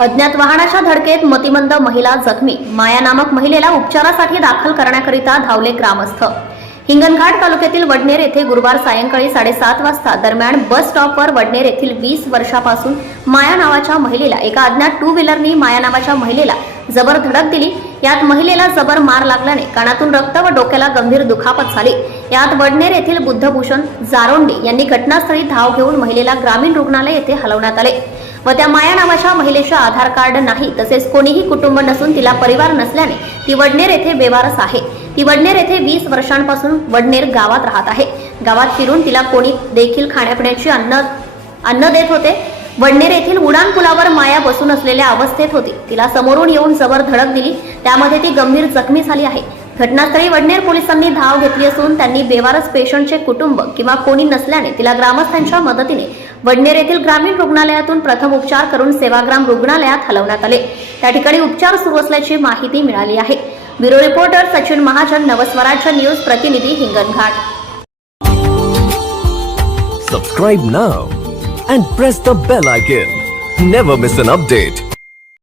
अज्ञात वाहनाच्या धडकेत मतिमंद महिला जखमी. माया नामक महिलेला उपचारासाठी दाखल करण्याकरिता धावले ग्रामस्थ. हिंगणघाट तालुक्यातील वडनेर येथे गुरुवार सायंकाळी साडेसात वाजता दरम्यान बस स्टॉपवर वडनेर येथील वीस वर्षापासून माया नावाच्या महिलेला एका अज्ञात टू व्हीलरनी माया नावाच्या महिलेला जबर धडक दिली. यात महिलेला जबर मार लागल्याने कानातून रक्त व डोक्याला गंभीर दुखापत झाली. यात वडनेर येथील बुद्धभूषण जारोंडी यांनी घटनास्थळी धाव घेऊन महिलेला ग्रामीण रुग्णालय येथे हलवण्यात आले. व त्या माया नावाच्या महिलेचे आधार कार्ड नाही तसेच कोणीही कुटुंब नसून तिला परिवार नसल्याने ती वडनेर येथे बेवारस आहे. ती वडनेर येथे वीस वर्षांपासून वडनेर गावात राहत आहे. गावात फिरून तिला कोणी देखील खाण्यापिण्याची अन्न अन्न देत होते. वडनेर येथील उडान पुलावर माया बसून असलेल्या अवस्थेत होती. तिला समोरून येऊन जबर धडक दिली. त्यामध्ये ती गंभीर जखमी झाली आहे. घटनास्थळी वडनेर पोलिसांनी धाव घेतली असून त्यांनी बेवारस पेशंटचे कुटुंब किंवा कोणी नसल्याने तिला ग्रामस्थांच्या मदतीने वडनेर येथील ग्रामीण रुग्णालयातून प्रथम उपचार करून सेवाग्राम रुग्णालयात हलवण्यात आले. त्या ठिकाणी उपचार सुरू असल्याची माहिती मिळाली आहे. Bureau reporter Sachin Mahajan Navswarajya news प्रतिनिधी Hinganghat. Subscribe now and press the bell icon never miss an update